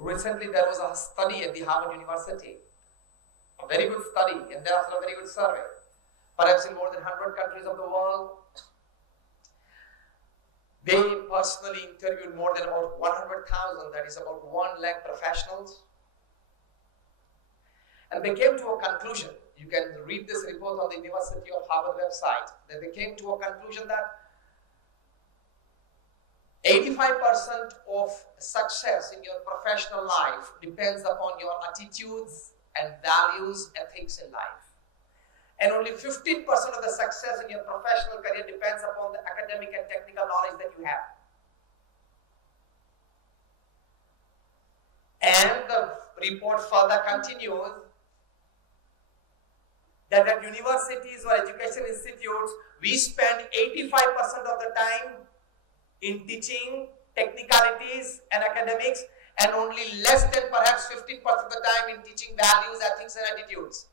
Recently, there was a study at the Harvard University, a very good study, and thereafter a very good survey, perhaps in more than 100 countries of the world. They personally interviewed more than about 100,000, that is about 1 lakh professionals. And they came to a conclusion, you can read this report on the University of Harvard website, that they came to a conclusion that 85% of success in your professional life depends upon your attitudes and values, ethics in life. And only 15% of the success in your professional career depends upon the academic and technical knowledge that you have. And the report further continues that at universities or education institutes, we spend 85% of the time in teaching technicalities and academics, and only less than perhaps 15% of the time in teaching values, ethics, and attitudes.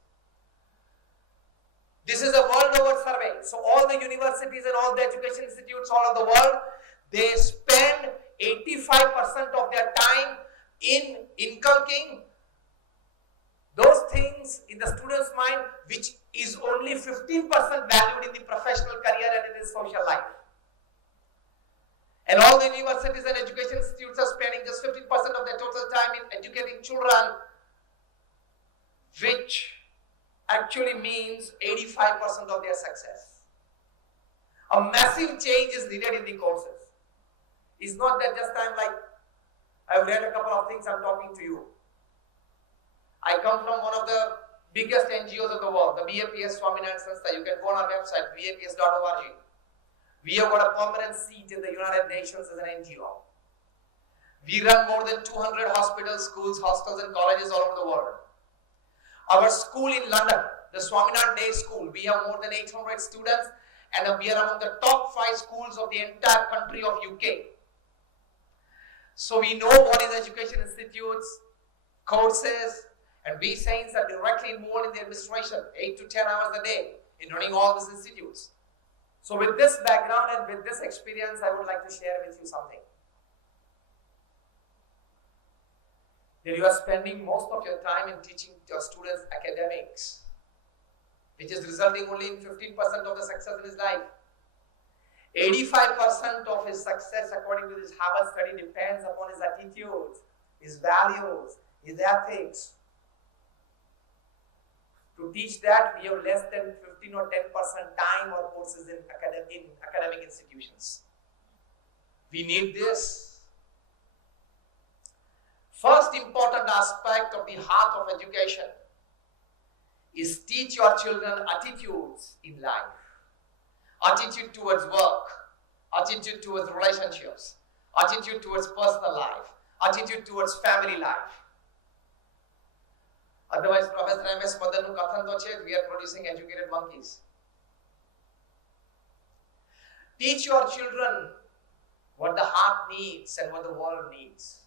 This is a world over survey. So all the universities and all the education institutes all over the world, they spend 85% of their time in inculcating those things in the student's mind, which is only 15% valued in the professional career and in his social life. And all the universities and education institutes are spending just 15% of their total time in educating children, which actually means 85% of their success. A massive change is needed in the courses. It's not that just I've read a couple of things, I'm talking to you. I come from one of the biggest NGOs of the world, the BAPS Swaminarayan Sanstha. You can go on our website, baps.org. We have got a permanent seat in the United Nations as an NGO. We run more than 200 hospitals, schools, hostels, and colleges all over the world. Our school in London, the Swaminarayan Day School, we have more than 800 students, and we are among the top 5 schools of the entire country of UK. So we know what is education institutes, courses, and we saints are directly involved in the administration, 8 to 10 hours a day in running all these institutes. So with this background and with this experience, I would like to share with you something. That you are spending most of your time in teaching your students academics, which is resulting only in 15% of the success in his life. 85% of his success, according to this Harvard study, depends upon his attitudes, his values, his ethics. To teach that, we have less than 15 or 10% time or courses in academic institutions. We need this. First important aspect of the heart of education is teach your children attitudes in life. Attitude towards work, attitude towards relationships, attitude towards personal life, attitude towards family life. Otherwise, Professor M.S. Madan's kathan to chhe, we are producing educated monkeys. Teach your children what the heart needs and what the world needs.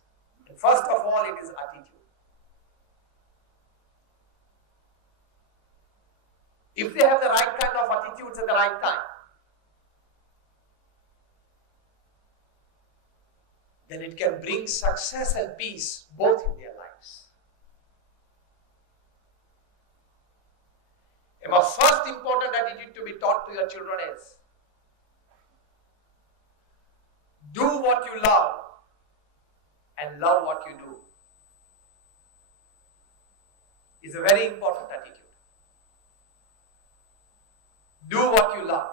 And first of all, it is attitude. If they have the right kind of attitudes at the right time, then it can bring success and peace both in their lives. And my first important attitude to be taught to your children is, do what you love and love what you do. It's a very important attitude. Do what you love.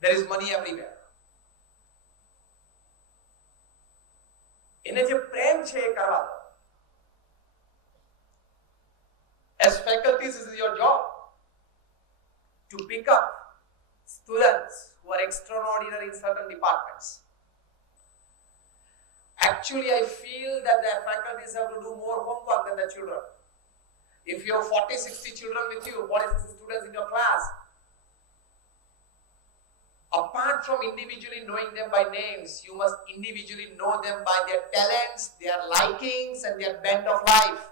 There is money everywhere. એને જે પ્રેમ છે એ કરવા દો. As faculties, this is your job to pick up students who are extraordinary in certain departments. Actually, I feel that the faculties have to do more homework than the children. If you have 40, 60 children with you, 40, 60 students in your class, apart from individually knowing them by names, you must individually know them by their talents, their likings, and their bent of life.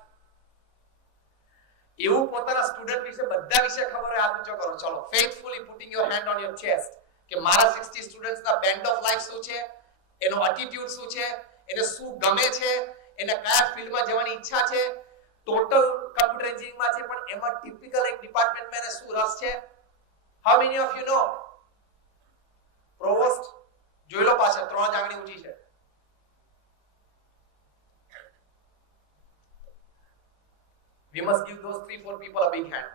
એવું પોતાના student વિશે બધા વિશે ખબર હોય, હાથ ઊંચો કરો. ચલો, faithfully putting your hand on your chest કે મારા 60 સ્ટુડન્ટ્સના bent of life શું છે, એનો attitude શું છે, એને શું ગમે છે, એને કયા ફિલ્ડમાં જવાની ઈચ્છા છે, ટોટલ કમ્પ્યુટર એન્જિનિયરિંગમાં છે પણ એમાં ટિપિકલ એક ડિપાર્ટમેન્ટમાં એને શું રસ છે. How many of you know? Provost જોઈ લો પાછળ 3 આંગળી ઊંચી છે. We must give those 3-4 people a big hand.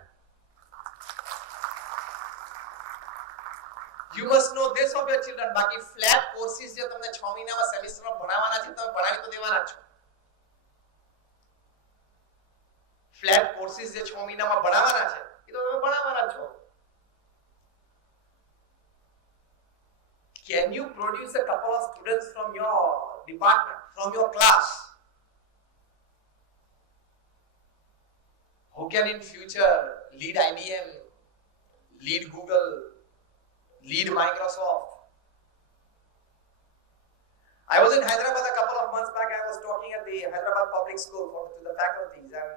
You must know this of your children. બાકી ફ્લેટ કોર્સિસ જે તમને 6 મહિનામાં સેમેસ્ટરમાં ભણાવવાના છે તમે ભણાવી તો દેવાના છો. ફ્લેટ કોર્સિસ જે 6 મહિનામાં ભણાવવાના છે એ તો તમે ભણાવવાના છો. Can you produce a couple of students from your department, from your class, who can in future lead IBM, lead Google, lead Microsoft? I was in Hyderabad a couple of months back. I was talking at the Hyderabad Public School to the faculties, and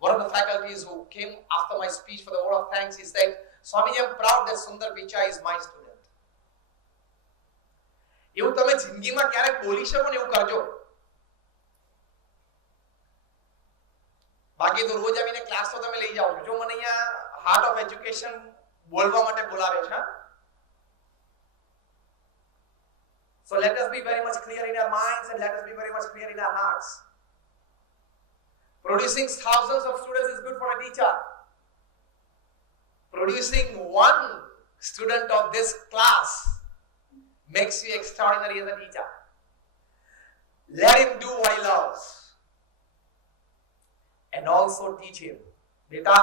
one of the faculties who came after my speech for the word of thanks, he said, Swamiji, I'm proud that Sundar Pichai is my student. એવું તમે જિંદગીમાં ક્યારેક બોલી શકો ને એવું કરજો. બાકી તો રોજ આવીને ક્લાસ તો તમે લઈ જાઓ છો. જો મને અહીંયા હાર્ટ ઓફ એજ્યુકેશન બોલવા માટે બોલાવે છે. So let us be very much clear in our minds and let us be very much clear in our hearts. Producing thousands of students is good for a teacher. Producing one student of this class makes you extraordinary as a teacher. Let him do what he loves. And also teach him. Beta,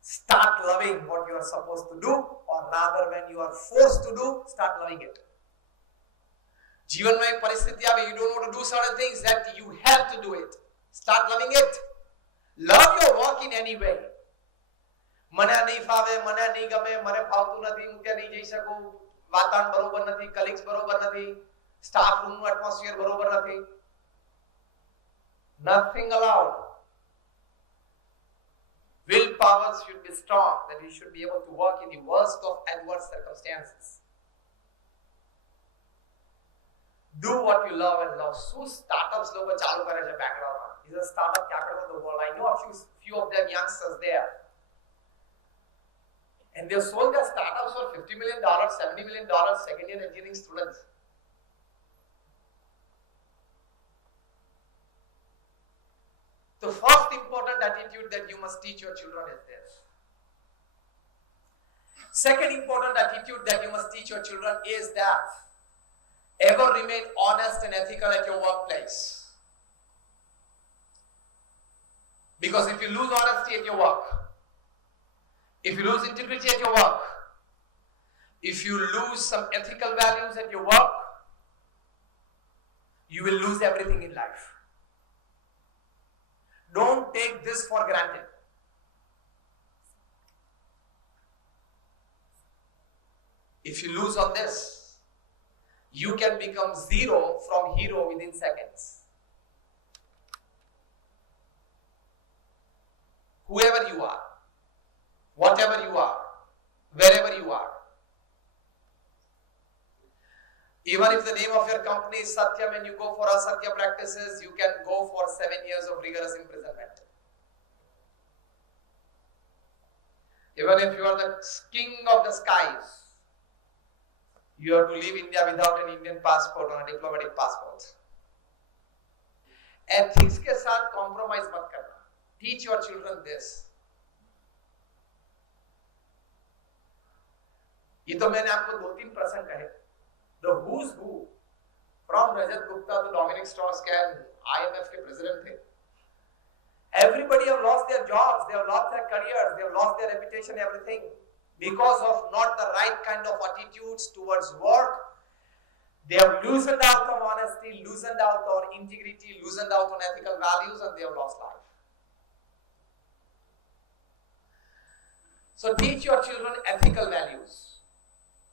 start loving what you are supposed to do, or rather when you are forced to do, start loving it. જીવનમાં એક પરિસ્થિતિ આવે, you don't want to do certain things, that you have to do it. Start loving it. Love your work in any way. મને નહીં ફાવે, મને નહીં ગમે, મને ફાવતું નથી, હું ત્યાં નહીં જઈ શકું, વાતાવરણ બરોબર નથી, કલીગ્સ બરોબર નથી, સ્ટાફ રૂમનું એટમોસ્ફિયર બરોબર નથી. Nothing allowed. Willpower should be strong, that you should be able to work in the worst of adverse circumstances. Do what you love and love. So startups લોકો ચાલુ કરે છે બેંગ્લોરમાં. Is a startup capital of the world. I know a few of them youngsters there. And they sold their startups for $50 million, $70 million, second year engineering students. The first important attitude that you must teach your children is this. Second important attitude that you must teach your children is that ever remain honest and ethical at your workplace. Because if you lose honesty at your work, if you lose integrity at your work, if you lose some ethical values at your work, you will lose everything in life. Don't take this for granted. If you lose on this, you can become zero from hero within seconds. Whoever you are, whatever you are, wherever you are. Even if the name of your company is Satyam and you go for Asatya practices, you can go for 7 years of rigorous imprisonment. Even if you are the king of the skies, you have to leave India without an Indian passport or a diplomatic passport. Ethics के साथ compromise मत करना. Teach your children this. ये तो मैंने आपको 2-3 प्रसंग कहे. The who's who, from Rajat Gupta to Dominic Strauss-Kahn, IMF के president थे. Everybody have lost their jobs, they have lost their careers, they have lost their reputation, everything, because of not the right kind of attitudes towards work. They have loosened out on honesty, loosened out on integrity, loosened out on ethical values, and they have lost life. So teach your children ethical values.